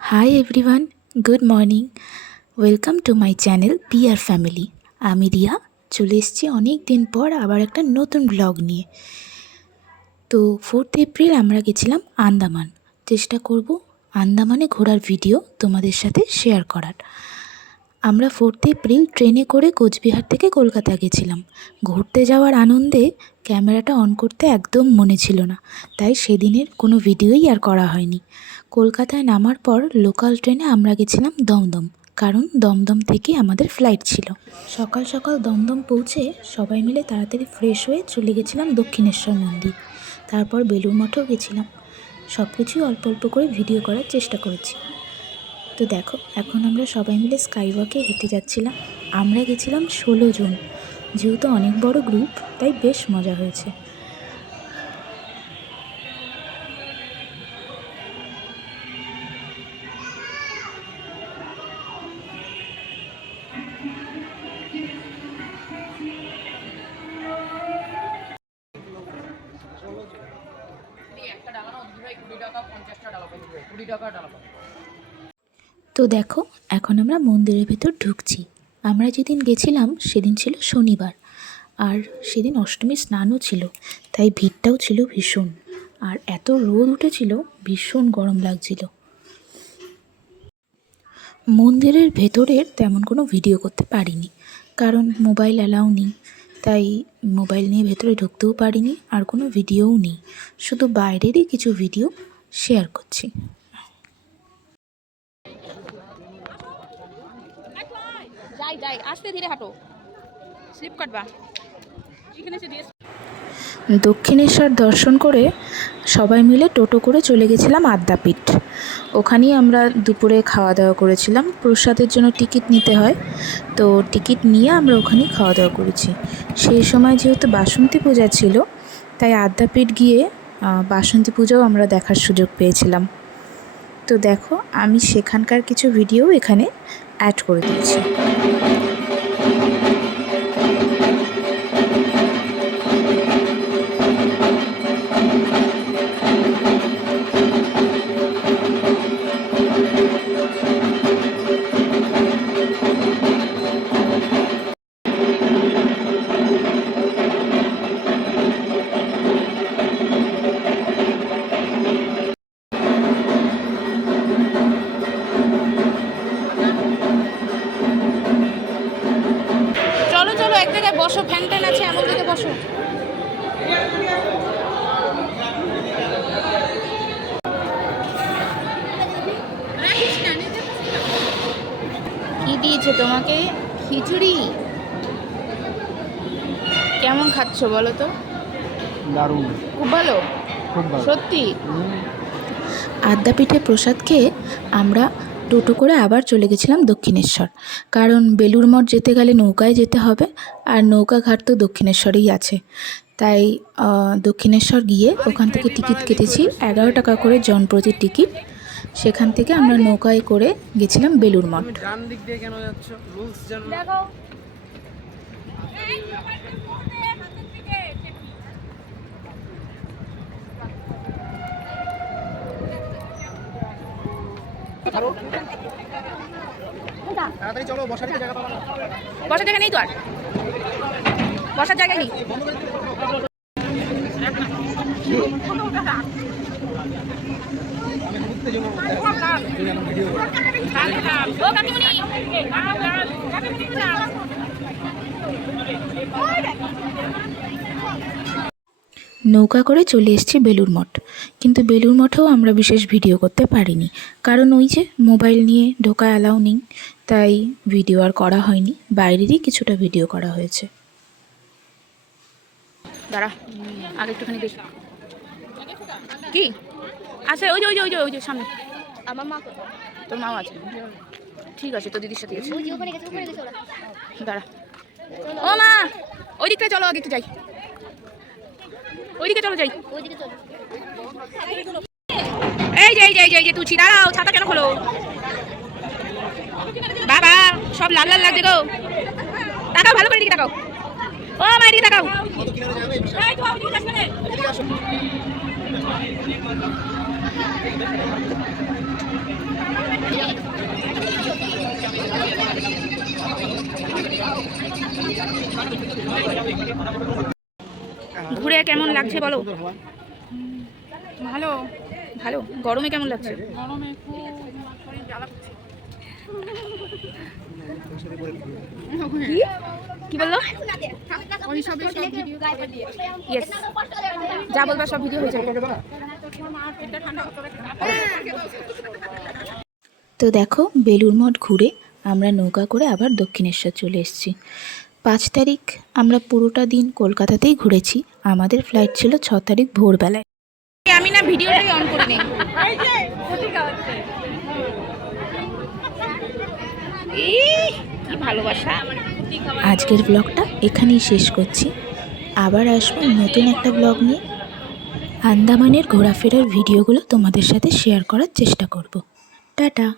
Hi everyone good morning welcome to my channel peer family আমি রিয়া, চলে এসেছি অনেক দিন পর আবার একটা নতুন ব্লগ নিয়ে। তো ফোর্থ এপ্রিল আমরা গেছিলাম আন্দামান। চেষ্টা করব আন্দামানে ঘোরার ভিডিও তোমাদের সাথে শেয়ার করার। আমরা ফোর্থ এপ্রিল ট্রেনে করে কোচবিহার থেকে কলকাতা গেছিলাম। ঘুরতে যাওয়ার আনন্দে ক্যামেরাটা অন করতে একদম মনে ছিল না। তাই সেদিনের কোনো ভিডিওই আর করা হয়নি। কলকাতায় নামার পর লোকাল ট্রেনে আমরা গেছিলাম দমদম, কারণ দমদম থেকে আমাদের ফ্লাইট ছিল। সকাল সকাল দমদম পৌঁছে সবাই মিলে তাড়াতাড়ি ফ্রেশ হয়ে চলে গেছিলাম দক্ষিণেশ্বর মন্দির। তারপর বেলুর মঠও গেছিলাম। সব কিছুই অল্প অল্প করে ভিডিও করার চেষ্টা করেছি। তো দেখো, এখন আমরা সবাই মিলে স্কাইওয়াকে হেঁটে যাচ্ছিলাম। আমরা গেছিলাম ষোলো জন। যেহেতু অনেক বড় গ্রুপ তাই বেশ মজা হয়েছে। তো দেখো, এখন আমরা মন্দিরের ভেতর ঢুকছি। আমরা যেদিন গেছিলাম, সেদিন ছিল শনিবার। আর সেদিন অষ্টমী স্নানও ছিল, তাই ভিড়টাও ছিল ভীষণ। আর এত রোদ উঠেছিল, ভীষণ গরম লাগছিল। মন্দিরের ভেতরের তেমন কোনো ভিডিও করতে পারিনি, কারণ মোবাইল অ্যালাউ নেই। তাই মোবাইল নিয়ে ভেতরে ঢুকতেও পারিনি, আর কোনো ভিডিওও নেই। শুধু বাইরেরই কিছু ভিডিও শেয়ার করছি। যাই যাই আস্তে ধীরে হাঁটো। স্লিপ কাটবা। এখানে এসে দিয়ে দক্ষিণেশ্বর দর্শন করে সবাই মিলে টোটো করে চলে গেছিলাম আদ্যাপীঠ। ওখানেই আমরা দুপুরে খাওয়া দাওয়া করেছিলাম। প্রসাদের জন্য টিকিট নিতে হয়। তো টিকিট নিয়ে আমরা ওখানেই খাওয়া দাওয়া করেছি। সেই সময় যেহেতু বাসন্তী পূজা ছিল তাই আদ্যাপীঠ গিয়ে বাসন্তী পুজোও আমরা দেখার সুযোগ পেয়েছিলাম। তো দেখো, আমি সেখানকার কিছু ভিডিও এখানে অ্যাড করে দিয়েছি। বসো ফ্যান ট্যান আছে এমন জায়গায় বসো। কি দিয়েছে তোমাকে? খিচুড়ি? কেমন খাচ্ছ বলো তো? দারুণ। খুব ভালো? খুব ভালো। সত্যি? আদ্যাপীঠে প্রসাদ খেয়ে আমরা টোটো করে আবার চলে গেছিলাম দক্ষিণেশ্বর। কারণ বেলুর মঠ যেতে গেলে নৌকায় যেতে হবে আর নৌকা ঘাট তো দক্ষিণেশ্বরেই আছে। তাই দক্ষিণেশ্বর গিয়ে ওখান থেকে টিকিট কেটেছি এগারো টাকা করে জনপ্রতি টিকিট। সেখান থেকে আমরা নৌকায় করে গেছিলাম বেলুর মঠ। দিক। দেখো তাড়াতাড়ি চলো বসার জায়গা পাবো বসার জায়গা নেই তো আর বসার জায়গা নেই ও নৌকা করে চলে এসেছি বেলুর মঠ। কিন্তু বেলুর মঠেও আমরা বিশেষ ভিডিও করতে পারিনি। কারণ ওই যে মোবাইল নিয়ে ঢোকা অ্যালাউ নেই তাই ভিডিও আর করা হয়নি। বাইরেরই কিছুটা ভিডিও করা হয়েছে। দাঁড়া আগে একটুখানি দেখি। কি? আচ্ছা ওই যে ওই যে ওই যে ওই যে সামনে। আমার মা তোর মাও আছে। ঠিক আছে তো দিদির সাথে দাঁড়া। ও মা ওই দিকটা চলো আগে একটু যাই। ওইদিকে চলো যাই। ওইদিকে এই যে এই যে এই যে এই যে তুলছি দাঁড়াও ছাতা কেন খোলো? বাবা সব লাল লাল লাগছে গো। তাকাও ভালো করে দিকে তাকাও। ও আমার দিকে তাকাও। কেমন লাগছে বলো? ভালো। ভালো? গরমে কেমন লাগছে? গরমে খুব শরীর কি? বলল? যা বলবা সব ভিডিও হয়ে যাবে। তো দেখো বেলুর মঠ ঘুরে আমরা নৌকা করে আবার দক্ষিণেশ্বর চলে এসেছি। পাঁচ তারিখ আমরা পুরোটা দিন কলকাতাতেই ঘুরেছি। আমাদের ফ্লাইট ছিল ছ তারিখ ভোরবেলায়। আমি না ভিডিওটাই অন করে নেই। কি ভালোবাসা। আজকের ব্লগটা এখানেই শেষ করছি। আবার আসব নতুন একটা ব্লগ নিয়ে। আন্দামানের ঘোরাফেরার ভিডিওগুলো তোমাদের সাথে শেয়ার করার চেষ্টা করব। টাটা।